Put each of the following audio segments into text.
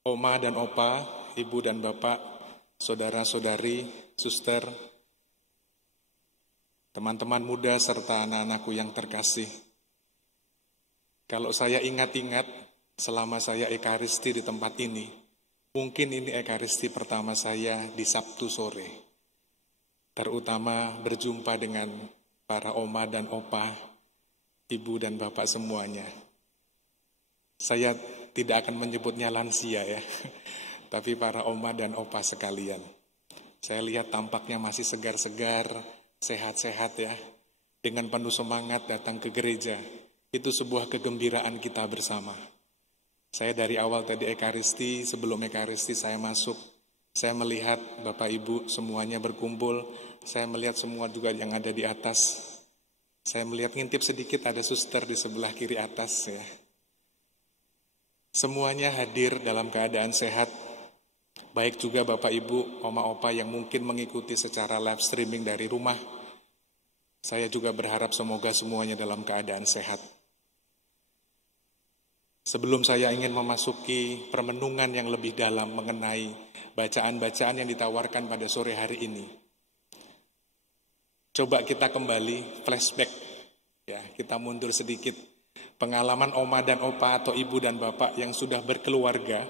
Oma dan opa, ibu dan bapak, saudara-saudari, suster, teman-teman muda serta anak-anakku yang terkasih. Kalau saya ingat-ingat selama saya ekaristi di tempat ini, mungkin ini ekaristi pertama saya di Sabtu sore. Terutama berjumpa dengan para oma dan opa, ibu dan bapak semuanya. Saya tidak akan menyebutnya lansia ya, tapi para oma dan opa sekalian. Saya lihat tampaknya masih segar-segar, sehat-sehat ya, dengan penuh semangat datang ke gereja. Itu sebuah kegembiraan kita bersama. Saya dari awal tadi ekaristi, sebelum ekaristi saya masuk, saya melihat bapak ibu semuanya berkumpul, saya melihat semua juga yang ada di atas. Saya melihat ngintip sedikit ada suster di sebelah kiri atas ya. Semuanya hadir dalam keadaan sehat, baik juga bapak ibu, oma opa yang mungkin mengikuti secara live streaming dari rumah. Saya juga berharap semoga semuanya dalam keadaan sehat. Sebelum saya ingin memasuki permenungan yang lebih dalam mengenai bacaan-bacaan yang ditawarkan pada sore hari ini, coba kita kembali flashback, ya, kita mundur sedikit. Pengalaman oma dan opa atau ibu dan bapak yang sudah berkeluarga,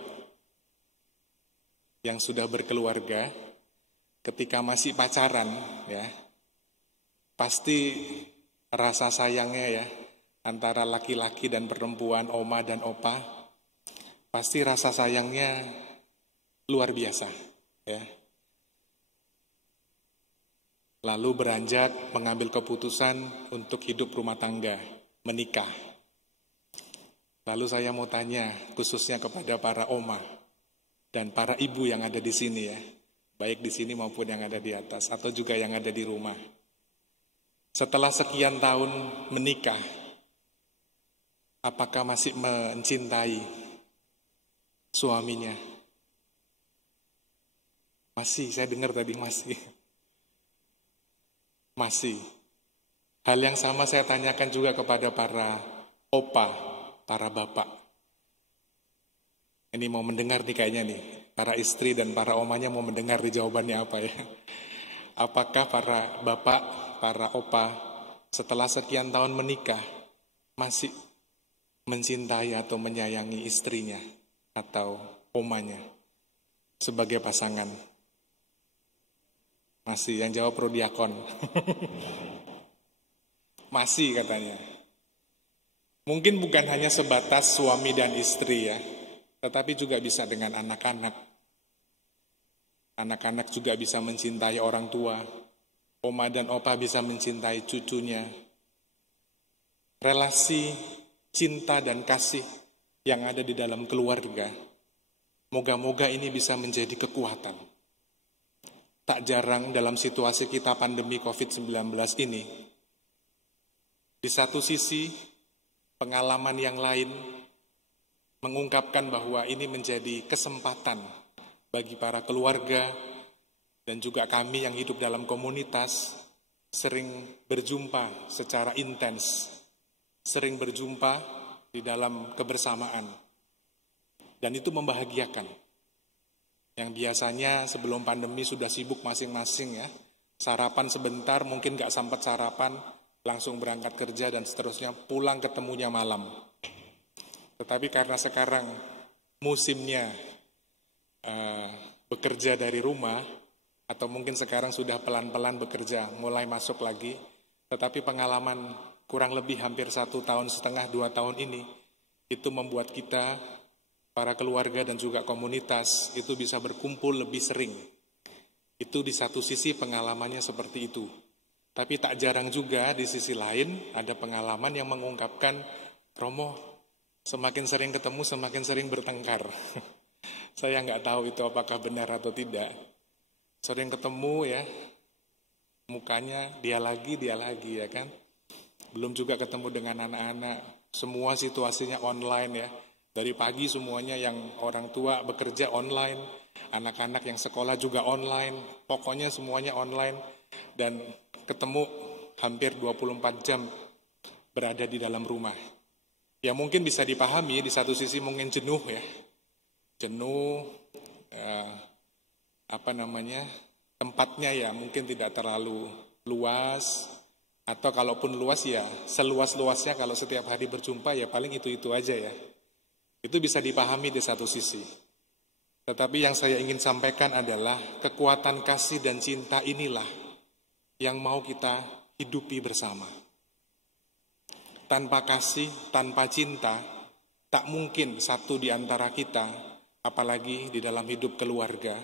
ketika masih pacaran, ya, pasti rasa sayangnya ya, antara laki-laki dan perempuan, oma dan opa, pasti rasa sayangnya luar biasa, ya. Lalu beranjak mengambil keputusan untuk hidup rumah tangga, menikah. Lalu saya mau tanya khususnya kepada para oma dan para ibu yang ada di sini ya, baik di sini maupun yang ada di atas atau juga yang ada di rumah. Setelah sekian tahun menikah, apakah masih mencintai suaminya? Masih, saya dengar tadi masih. Masih. Hal yang sama saya tanyakan juga kepada para opa, para bapak. Ini mau mendengar nih kayaknya nih, para istri dan para omanya mau mendengar di jawabannya apa ya. Apakah para bapak, para opa setelah sekian tahun menikah masih mencintai atau menyayangi istrinya atau omanya sebagai pasangan? Masih, yang jawab Rodiakon. Masih katanya. Mungkin bukan hanya sebatas suami dan istri ya, tetapi juga bisa dengan anak-anak. Anak-anak juga bisa mencintai orang tua. Oma dan opa bisa mencintai cucunya. Relasi cinta dan kasih yang ada di dalam keluarga, moga-moga ini bisa menjadi kekuatan. Tak jarang dalam situasi kita pandemi COVID-19 ini, di satu sisi pengalaman yang lain mengungkapkan bahwa ini menjadi kesempatan bagi para keluarga dan juga kami yang hidup dalam komunitas sering berjumpa secara intens, sering berjumpa di dalam kebersamaan. Dan itu membahagiakan. Yang biasanya sebelum pandemi sudah sibuk masing-masing ya, sarapan sebentar, mungkin gak sempat sarapan, langsung berangkat kerja dan seterusnya, pulang ketemunya malam. Tetapi karena sekarang musimnya bekerja dari rumah, atau mungkin sekarang sudah pelan-pelan bekerja, mulai masuk lagi, tetapi pengalaman kurang lebih hampir 1,5 tahun, 2 tahun ini, itu membuat kita, para keluarga dan juga komunitas, itu bisa berkumpul lebih sering. Itu di satu sisi pengalamannya seperti itu. Tapi tak jarang juga di sisi lain ada pengalaman yang mengungkapkan, Romo, semakin sering ketemu semakin sering bertengkar. Saya nggak tahu itu apakah benar atau tidak. Sering ketemu ya, mukanya dia lagi ya kan. Belum juga ketemu dengan anak-anak, semua situasinya online ya. Dari pagi semuanya yang orang tua bekerja online, anak-anak yang sekolah juga online, pokoknya semuanya online. Dan ketemu hampir 24 jam berada di dalam rumah. Ya mungkin bisa dipahami, di satu sisi mungkin jenuh ya. jenuh, tempatnya ya mungkin tidak terlalu luas, atau kalaupun luas ya seluas-luasnya kalau setiap hari berjumpa ya paling itu-itu aja ya. Itu bisa dipahami di satu sisi. Tetapi yang saya ingin sampaikan adalah kekuatan kasih dan cinta inilah yang mau kita hidupi bersama. Tanpa kasih, tanpa cinta, tak mungkin satu di antara kita, apalagi di dalam hidup keluarga,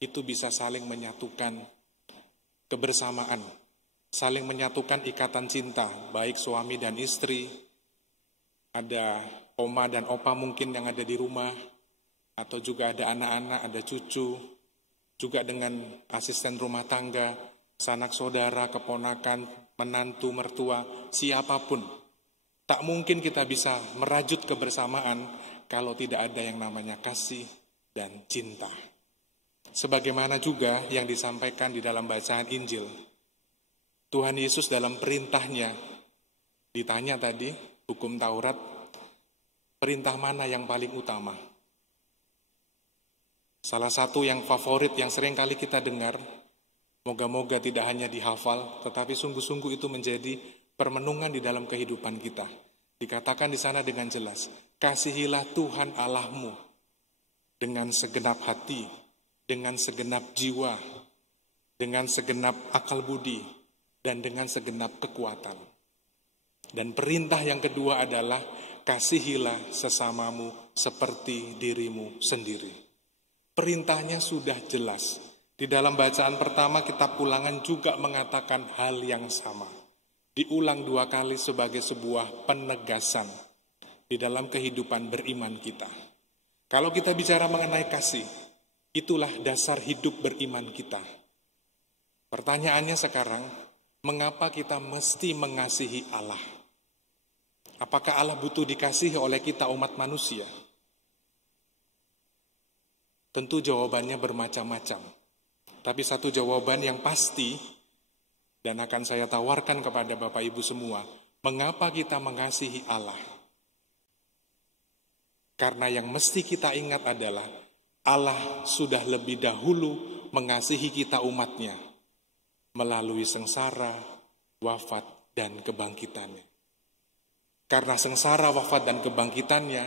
itu bisa saling menyatukan kebersamaan, saling menyatukan ikatan cinta, baik suami dan istri, ada oma dan opa mungkin yang ada di rumah, atau juga ada anak-anak, ada cucu, juga dengan asisten rumah tangga, sanak saudara, keponakan, menantu, mertua, siapapun. Tak mungkin kita bisa merajut kebersamaan kalau tidak ada yang namanya kasih dan cinta. Sebagaimana juga yang disampaikan di dalam bacaan Injil, Tuhan Yesus dalam perintahnya, ditanya tadi, hukum Taurat, perintah mana yang paling utama? Salah satu yang favorit yang sering kali kita dengar, moga-moga tidak hanya dihafal, tetapi sungguh-sungguh itu menjadi permenungan di dalam kehidupan kita. Dikatakan di sana dengan jelas, kasihilah Tuhan Allahmu dengan segenap hati, dengan segenap jiwa, dengan segenap akal budi, dan dengan segenap kekuatan. Dan perintah yang kedua adalah, kasihilah sesamamu seperti dirimu sendiri. Perintahnya sudah jelas. Di dalam bacaan pertama kitab Ulangan juga mengatakan hal yang sama. Diulang 2 kali sebagai sebuah penegasan di dalam kehidupan beriman kita. Kalau kita bicara mengenai kasih, itulah dasar hidup beriman kita. Pertanyaannya sekarang, mengapa kita mesti mengasihi Allah? Apakah Allah butuh dikasihi oleh kita umat manusia? Tentu jawabannya bermacam-macam. Tapi satu jawaban yang pasti, dan akan saya tawarkan kepada Bapak Ibu semua, mengapa kita mengasihi Allah? Karena yang mesti kita ingat adalah, Allah sudah lebih dahulu mengasihi kita umatnya, melalui sengsara, wafat, dan kebangkitannya. Karena sengsara, wafat, dan kebangkitannya,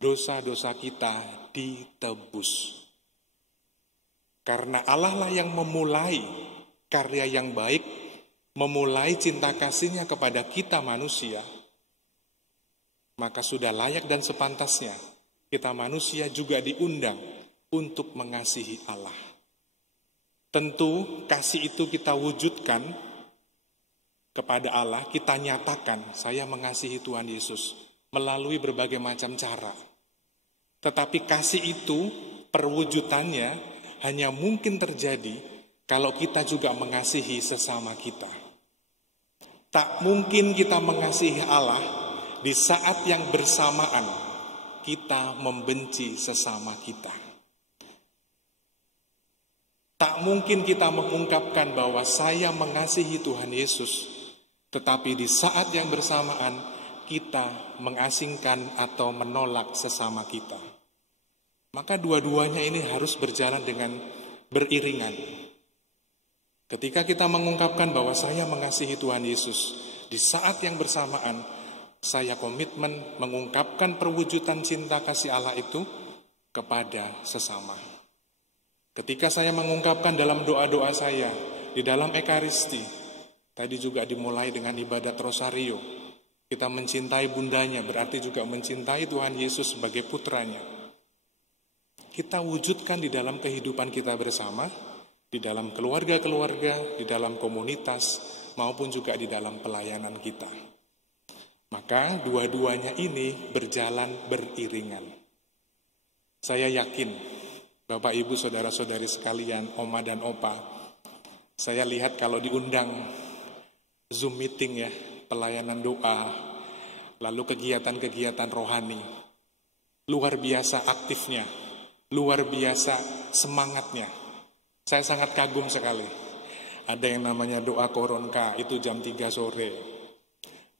dosa-dosa kita ditebus. Karena Allah lah yang memulai karya yang baik, memulai cinta kasihnya kepada kita manusia, maka sudah layak dan sepantasnya kita manusia juga diundang untuk mengasihi Allah. Tentu kasih itu kita wujudkan kepada Allah, kita nyatakan saya mengasihi Tuhan Yesus melalui berbagai macam cara. Tetapi kasih itu perwujudannya hanya mungkin terjadi kalau kita juga mengasihi sesama kita. Tak mungkin kita mengasihi Allah di saat yang bersamaan kita membenci sesama kita. Tak mungkin kita mengungkapkan bahwa saya mengasihi Tuhan Yesus, tetapi di saat yang bersamaan kita mengasingkan atau menolak sesama kita. Maka dua-duanya ini harus berjalan dengan beriringan. Ketika kita mengungkapkan bahwa saya mengasihi Tuhan Yesus, di saat yang bersamaan saya komitmen mengungkapkan perwujudan cinta kasih Allah itu kepada sesama. Ketika saya mengungkapkan dalam doa-doa saya, di dalam Ekaristi, tadi juga dimulai dengan ibadat Rosario, kita mencintai bundanya, berarti juga mencintai Tuhan Yesus sebagai putranya. Kita wujudkan di dalam kehidupan kita bersama, di dalam keluarga-keluarga, di dalam komunitas, maupun juga di dalam pelayanan kita. Maka dua-duanya ini berjalan beriringan. Saya yakin, Bapak, Ibu, Saudara-saudari sekalian, Oma dan Opa, saya lihat kalau diundang Zoom meeting ya, pelayanan doa, lalu kegiatan-kegiatan rohani, luar biasa aktifnya, luar biasa semangatnya. Saya sangat kagum sekali. Ada yang namanya doa koronka, itu jam 3 sore.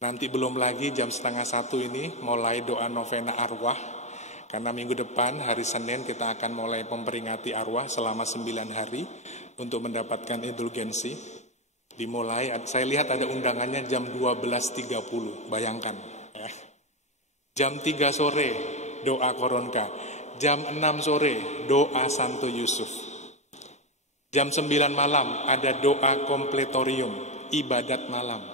Nanti belum lagi jam 12:30 ini mulai doa novena arwah. Karena minggu depan, hari Senin, kita akan mulai memperingati arwah selama 9 hari untuk mendapatkan indulgensi. Dimulai, saya lihat ada undangannya jam 12.30, bayangkan. Ya. Jam 3 sore, doa Koronka. Jam 6 sore, doa Santo Yusuf. Jam 9 malam, ada doa kompletorium, ibadat malam.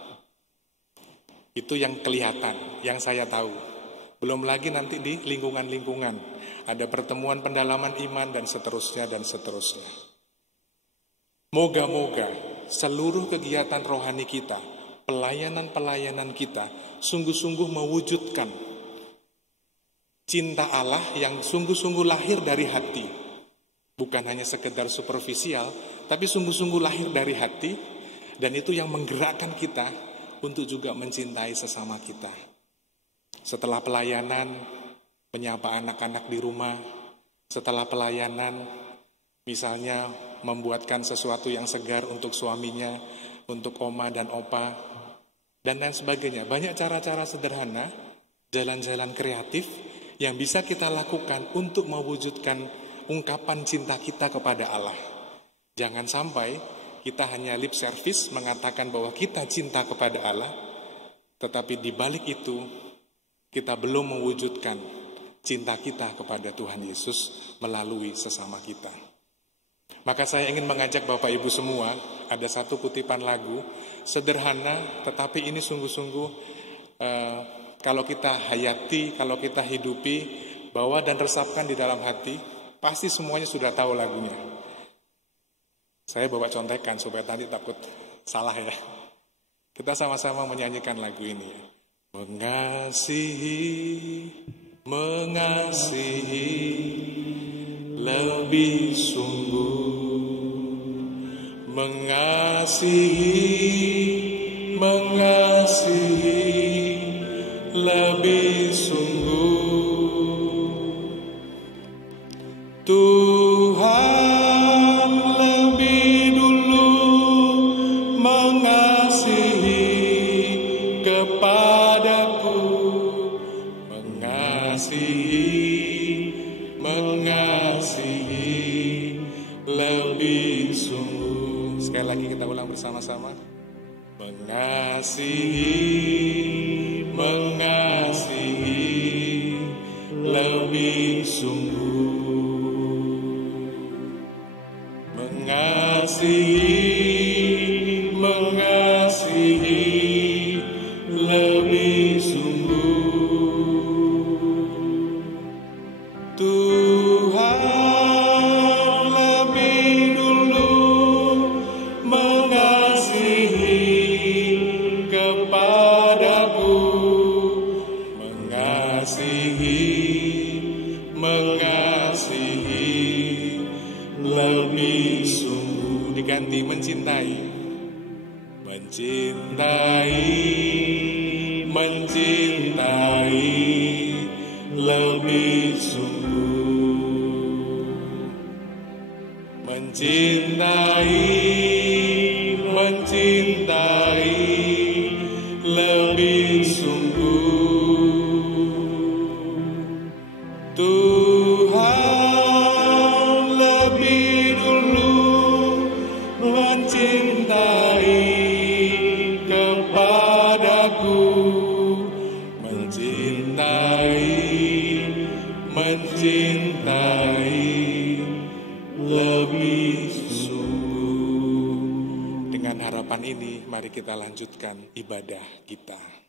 Itu yang kelihatan, yang saya tahu. Belum lagi nanti di lingkungan-lingkungan. Ada pertemuan pendalaman iman dan seterusnya dan seterusnya. Moga-moga seluruh kegiatan rohani kita, pelayanan-pelayanan kita, sungguh-sungguh mewujudkan cinta Allah yang sungguh-sungguh lahir dari hati. Bukan hanya sekedar superficial, tapi sungguh-sungguh lahir dari hati. Dan itu yang menggerakkan kita untuk juga mencintai sesama kita. Setelah pelayanan, menyapa anak-anak di rumah. Setelah pelayanan, misalnya membuatkan sesuatu yang segar untuk suaminya, untuk oma dan opa, dan lain sebagainya. Banyak cara-cara sederhana, jalan-jalan kreatif yang bisa kita lakukan untuk mewujudkan ungkapan cinta kita kepada Allah. Jangan sampai kita hanya lip service mengatakan bahwa kita cinta kepada Allah, tetapi di balik itu kita belum mewujudkan cinta kita kepada Tuhan Yesus melalui sesama kita. Maka saya ingin mengajak Bapak Ibu semua, ada satu kutipan lagu, sederhana tetapi ini sungguh-sungguh kalau kita hayati, kalau kita hidupi, bawa dan resapkan di dalam hati, pasti semuanya sudah tahu lagunya. Saya bawa contekan supaya tadi takut salah ya. Kita sama-sama menyanyikan lagu ini ya. Mengasihi lebih sungguh, mengasihi lebih sungguh. Tuhan lebih dulu mengasihi kepadaku, mengasihi lebih sungguh. Sekali lagi kita ulang bersama-sama. Mengasihi lebih sungguh, mengasihi lebih sungguh. Tuhan lebih dulu mengasihi kepadaku, mengasihi lebih sungguh. Diganti mencintai lebih sungguh, mencintai lebih sungguh. Tuhan lebih dulu mencintai kepadaku, mencintai lebih sungguh. Dengan harapan ini, mari kita lanjutkan ibadah kita.